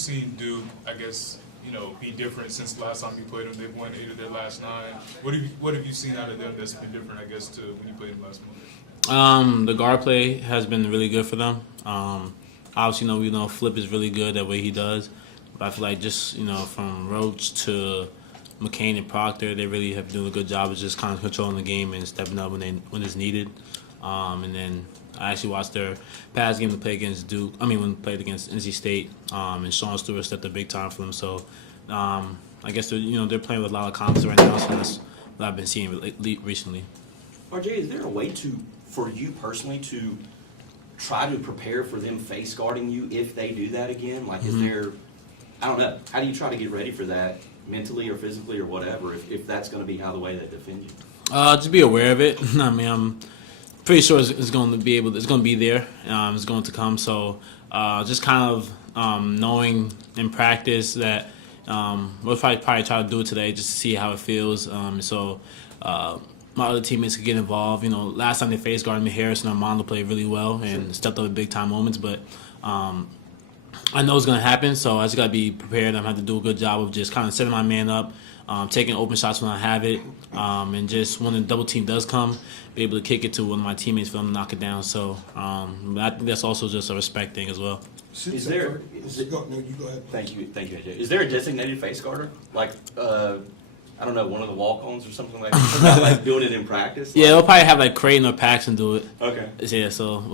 seen Duke, I guess, be different since the last time you played them? They've won 8 of their last 9. What have you seen out of them that's been different, I guess, to when you played them last month? The guard play has been really good for them. Obviously, we know Flip is really good at what he does. But I feel like just, from Roach to McCain and Proctor, they really have been doing a good job of just kind of controlling the game and stepping up when it's needed. And then I actually watched their past game to play against Duke. When they played against NC State, and Sean Stewart stepped up big time for them. So I guess they're playing with a lot of confidence right now. So that's what I've been seeing recently. RJ, is there a way for you personally to try to prepare for them face guarding you if they do that again? Like, is there, I don't know, how do you try to get ready for that mentally or physically or whatever if that's going to be how the way they defend you? Just be aware of it. I'm pretty sure it's going to be there. It's going to come. So just kind of knowing in practice that we'll probably try to do it today just to see how it feels. My other teammates could get involved. Last time they faced guarded me, Harris and Armando played really well and stepped up in big time moments. But I know it's going to happen, so I just got to be prepared. I'm going to have to do a good job of just kind of setting my man up, taking open shots when I have it, and just when the double team does come, be able to kick it to one of my teammates for them to knock it down. So I think that's also just a respect thing as well. No, you go ahead. Thank you, AJ. Is there a designated face guarder? Like, I don't know, one of the walk-ons or something like that? Like doing it in practice? Yeah, they'll probably have like Creighton or Paxton do it. Okay. Yeah, so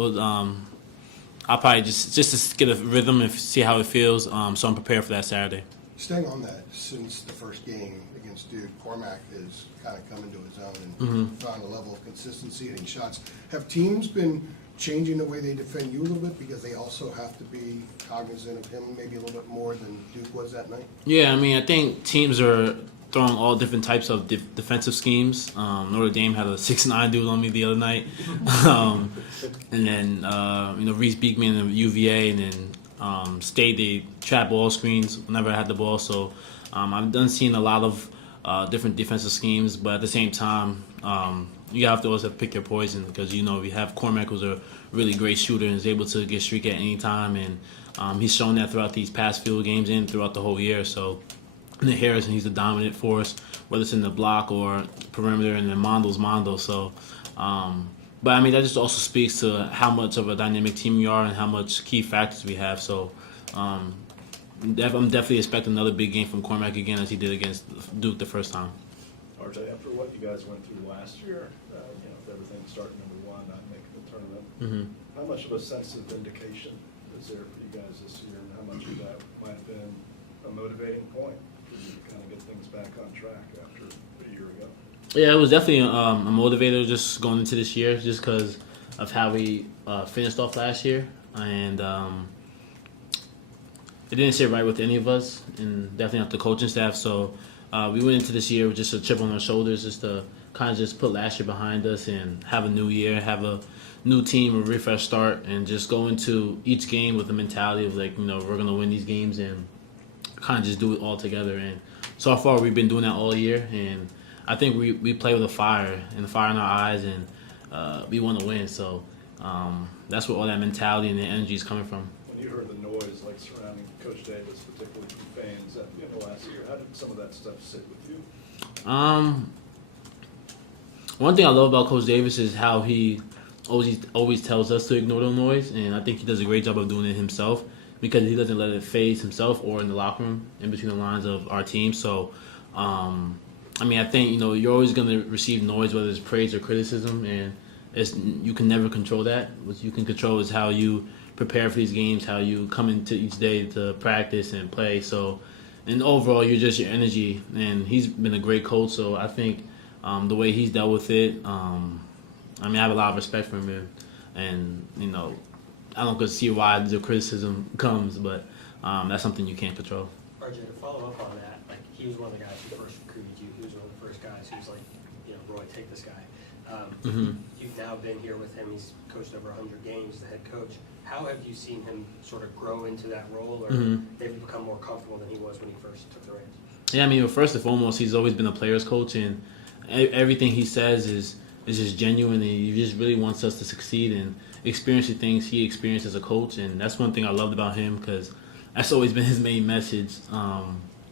I'll probably just to get a rhythm and see how it feels. So I'm prepared for that Saturday. Staying on that, since the first game against Duke, Cormac has kind of come into his own and found a level of consistency hitting shots. Have teams been changing the way they defend you a little bit because they also have to be cognizant of him maybe a little bit more than Duke was that night? Yeah, I think teams are throwing all different types of defensive schemes. Notre Dame had a 6'9" dude on me the other night. And then, Reese Beekman and UVA, and then State, they trap ball screens whenever I had the ball. So I've done seeing a lot of different defensive schemes, but at the same time, you have to also pick your poison because, we have Cormac, who's a really great shooter and is able to get streak at any time. And he's shown that throughout these past few games and throughout the whole year. So, and then Harrison, he's a dominant force, whether it's in the block or perimeter, and then Mondo's Mondo. So, but that just also speaks to how much of a dynamic team we are and how much key factors we have. So, I'm definitely expecting another big game from Cormac again, as he did against Duke the first time. RJ, after what you guys went through last year, if everything started number 1, not making the tournament, how much of a sense of vindication is there for you guys this year, and how much of that might have been a motivating point for you to kind of get things back on track after a year ago? Yeah, it was definitely a motivator just going into this year, just because of how we finished off last year, and it didn't sit right with any of us, and definitely not the coaching staff. So we went into this year with just a chip on our shoulders, just to kind of just put last year behind us and have a new year, have a new team, a refresh start, and just go into each game with the mentality of we're going to win these games and kind of just do it all together. And so far we've been doing that all year, and I think we play with a fire and the fire in our eyes, and we want to win. So that's where all that mentality and the energy is coming from. When you heard the noise surrounding Coach Davis, particularly from fans at the end of last year, how did some of that stuff sit with you? One thing I love about Coach Davis is how he always tells us to ignore the noise, and I think he does a great job of doing it himself because he doesn't let it phase himself or in the locker room in between the lines of our team. So, I think you're always going to receive noise, whether it's praise or criticism, and you can never control that. What you can control is how you prepare for these games, how you come into each day to practice and play. So, and overall, you're just your energy, and he's been a great coach. So I think the way he's dealt with it, I have a lot of respect for him, and I don't see why the criticism comes, but that's something you can't control. RJ, to follow up on that, he was one of the guys who first recruited you. He was one of the first guys who was like, Roy, take this guy. You've now been here with him. He's coached over 100 games as the head coach. How have you seen him sort of grow into that role, or maybe become more comfortable than he was when he first took the reins? Yeah, first and foremost, he's always been a player's coach, and everything he says is just genuine, and he just really wants us to succeed and experience the things he experienced as a coach. And that's one thing I loved about him, because That's always been his main message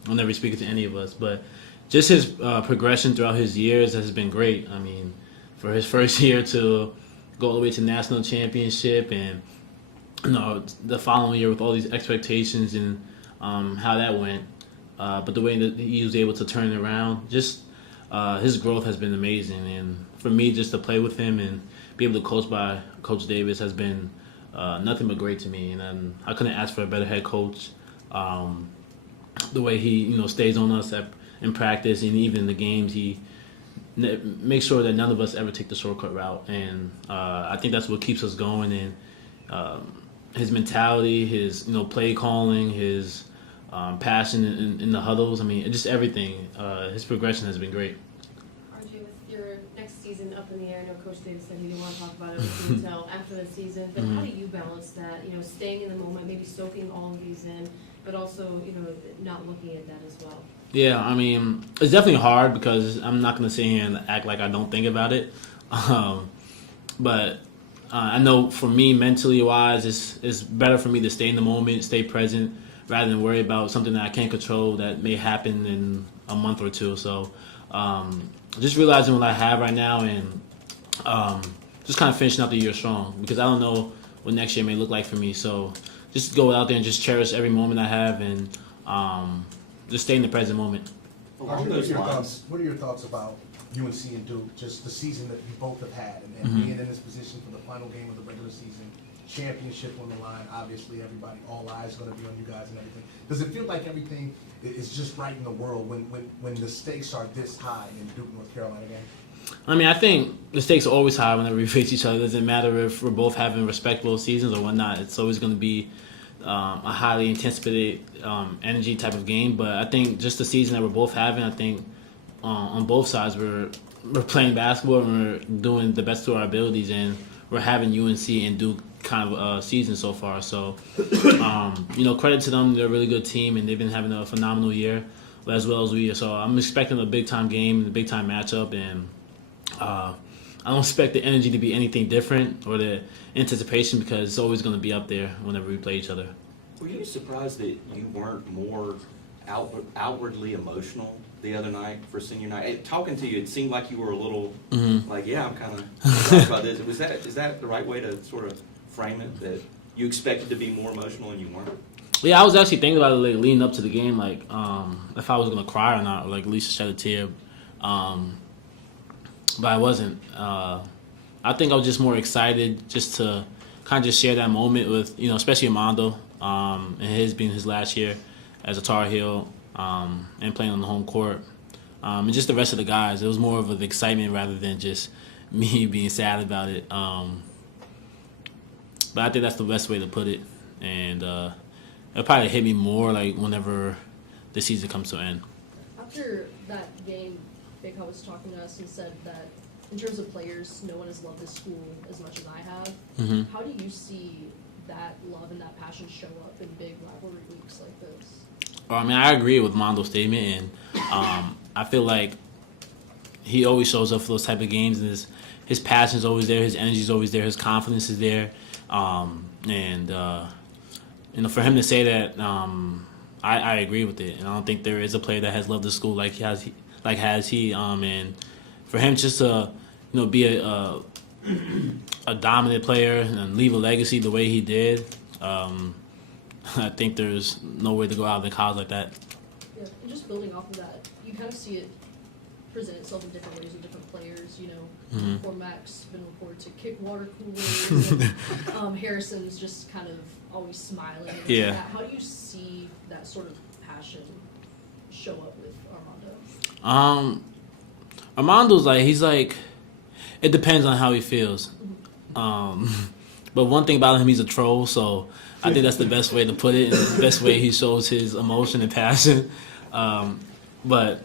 whenever he's speaking to any of us. But just his progression throughout his years has been great. I mean, for his first year to go all the way to national championship, and the following year with all these expectations and how that went. But the way that he was able to turn it around, just his growth has been amazing. And for me, just to play with him and be able to coach by Coach Davis has been nothing but great to me. And I couldn't ask for a better head coach. The way he stays on us in practice and even in the games, he makes sure that none of us ever take the shortcut route. And I think that's what keeps us going. And his mentality, his play calling, his passion in the huddles. I mean, just everything. His progression has been great. RJ, with your next season up in the air, I know Coach Davis said he didn't want to talk about it until after the season, but how do you balance that? Staying in the moment, maybe soaking all of these in, but also, not looking at that as well. Yeah, I mean, it's definitely hard because I'm not going to sit here and act like I don't think about it. But I know for me, mentally wise, it's better for me to stay in the moment, stay present, rather than worry about something that I can't control that may happen in a month or two. So just realizing what I have right now and just kind of finishing out the year strong, because I don't know what next year may look like for me. So just go out there and just cherish every moment I have and just stay in the present moment. Along those What are your thoughts about UNC and Duke, just the season that you both have had, and being in this position for the final game of the regular season, championship on the line, obviously everybody, all eyes going to be on you guys and everything. Does it feel like everything is just right in the world when the stakes are this high in Duke, North Carolina game? I mean, I think the stakes are always high whenever we face each other. It doesn't matter if we're both having respectable seasons or whatnot. It's always going to be a highly anticipated energy type of game. But I think just the season that we're both having, I think on both sides we're playing basketball and we're doing the best to our abilities, and we're having UNC and Duke kind of season so far. So, credit to them. They're a really good team, and they've been having a phenomenal year as well as we are. So I'm expecting a big-time game, a big-time matchup, and I don't expect the energy to be anything different or the anticipation, because it's always going to be up there whenever we play each other. Were you surprised that you weren't more outwardly emotional the other night for senior night? Talking to you, it seemed like you were a little like, yeah, I'm kind of excited about this. Is that the right way to sort of frame it, that you expected to be more emotional and you weren't? Yeah, I was actually thinking about it leading up to the game, if I was going to cry or not, or at least shed a tear. But I wasn't. I think I was just more excited just to kind of just share that moment with, especially Armando, and his being his last year as a Tar Heel, and playing on the home court. And just the rest of the guys. It was more of an excitement rather than just me being sad about it. But I think that's the best way to put it. And it'll probably hit me more whenever the season comes to an end. After that game, Big Hub was talking to us and said that in terms of players, no one has loved this school as much as I have. Mm-hmm. How do you see that love and that passion show up in big rivalry weeks like this? I mean, I agree with Mondo's statement, and I feel like he always shows up for those type of games, and his passion is always there, his energy is always there, his confidence is there, and for him to say that, I agree with it, and I don't think there is a player that has loved the school like he and for him just to be a dominant player and leave a legacy the way he did. I think there's no way to go out of the college like that. Yeah, and just building off of that, you kind of see it present itself in different ways with different players. Cormac's been reported to kick water coolers. And, Harrison's just kind of always smiling. And Yeah. like that. How do you see that sort of passion show up with Armando? Armando's it depends on how he feels. But one thing about him, he's a troll, so I think that's the best way to put it, and the best way he shows his emotion and passion. But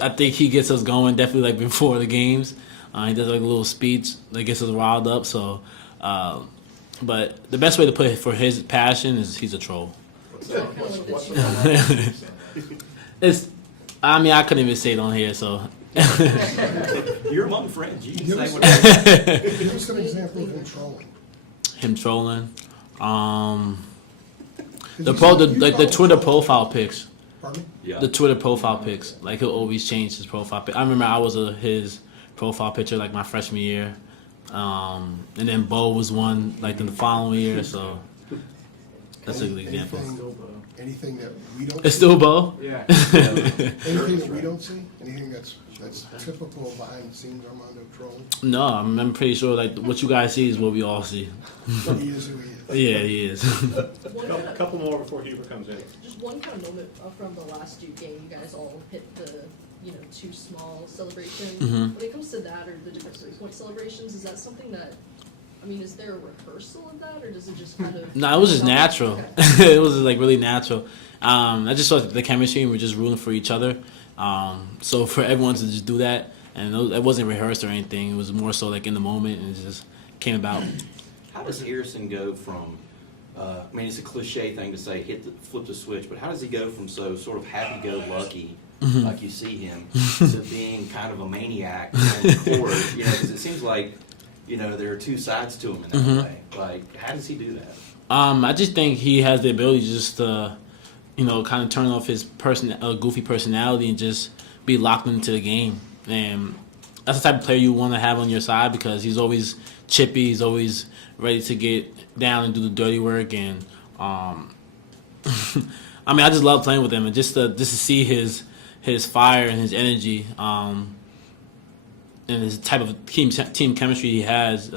I think he gets us going definitely before the games. He does a little speech that gets us riled up. So, but the best way to put it for his passion is he's a troll. I couldn't even say it on here, so. You're among friends. You can Give say us- whatever. Give us an example of him trolling. Him trolling. the Twitter profile pics. Pardon me? Yeah. The Twitter profile pics. Like he'll always change his profile pic. I remember I was his profile picture like my freshman year, and then Bo was one like in the following year. So that's a good example. Anything that we don't. It's see? still Bo. Yeah. Anything that we don't see? Anything that's typical behind the scenes Armando troll? No, I'm pretty sure like what you guys see is what we all see. He is who he is. Yeah, he is. One kind of, Couple more before Huber comes in. just one kind of moment from the last Duke game, you guys all hit the, too small celebration. Mhm. When it comes to that or the different 3-point celebrations, is that something that, is there a rehearsal of that, or does it just kind of? No, it was just natural. Okay. It was like really natural. I just saw the chemistry and we're just rooting for each other. So for everyone to just do that, and it wasn't rehearsed or anything. It was more so like in the moment, and it just came about. How does Harrison go from, it's a cliche thing to say, flip the switch, but how does he go from so sort of happy-go-lucky, like you see him, to being kind of a maniac on the court? Because it seems like, there are two sides to him in that way. Like, how does he do that? I just think he has the ability just to, kind of turn off his goofy personality and just be locked into the game. And that's the type of player you want to have on your side because he's always chippy, he's always ready to get down and do the dirty work. And I just love playing with him, and just to see his fire and his energy, and his type of team chemistry he has.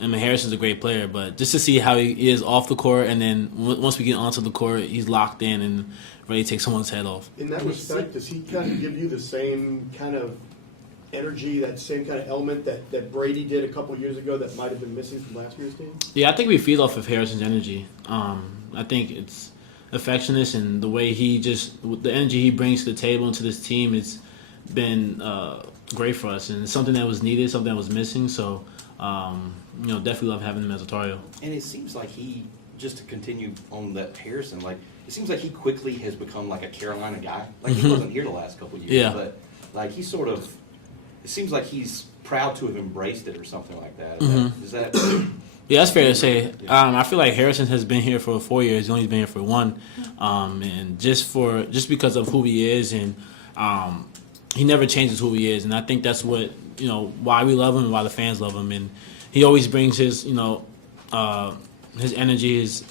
Harrison's a great player, but just to see how he is off the court, and then once we get onto the court, he's locked in and ready to take someone's head off. In that respect, does he kind of give you the same kind of energy, that same kind of element that Brady did a couple years ago that might have been missing from last year's team? Yeah, I think we feed off of Harrison's energy. I think it's affectionate, and the way the energy he brings to the table and to this team has been great for us, and it's something that was needed, something that was missing. So, definitely love having him as a Tar Heel. And it seems like just to continue on that Harrison, like, it seems like he quickly has become like a Carolina guy. Like, he wasn't here the last couple of years, Yeah. but like he sort of, it seems like he's proud to have embraced it or something like that. Is that Yeah, that's fair to say. I feel like Harrison has been here for 4 years. He's only been here for 1, and just because of who he is, and he never changes who he is, and I think that's what why we love him and why the fans love him. And he always brings his his energy, his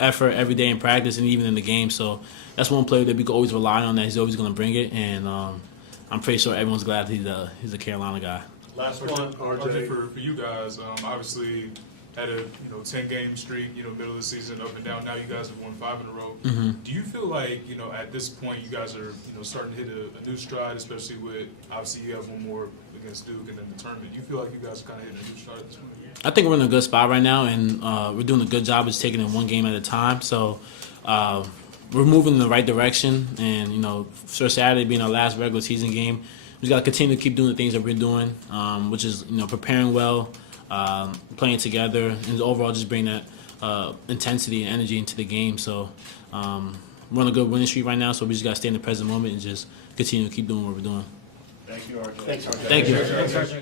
effort every day in practice and even in the game. So that's one player that we can always rely on. That he's always going to bring it, and I'm pretty sure everyone's glad he's a Carolina guy. Last Question, one, RJ, RJ. for you guys, obviously had a 10-game streak, middle of the season, up and down. Now you guys have won 5 in a row. Mm-hmm. Do you feel like at this point you guys are starting to hit a new stride, especially with obviously you have one more against Duke and then the tournament? Do you feel like you guys are kind of hitting a new stride at this point? I think we're in a good spot right now, and we're doing a good job of just taking it one game at a time. So we're moving in the right direction, and for Saturday being our last regular season game, we just got to continue to keep doing the things that we're doing, which is preparing well, playing together, and overall just bring that intensity and energy into the game. So we're on a good winning streak right now, so we just got to stay in the present moment and just continue to keep doing what we're doing. Thank you, RJ. Thanks, RJ. Thank you.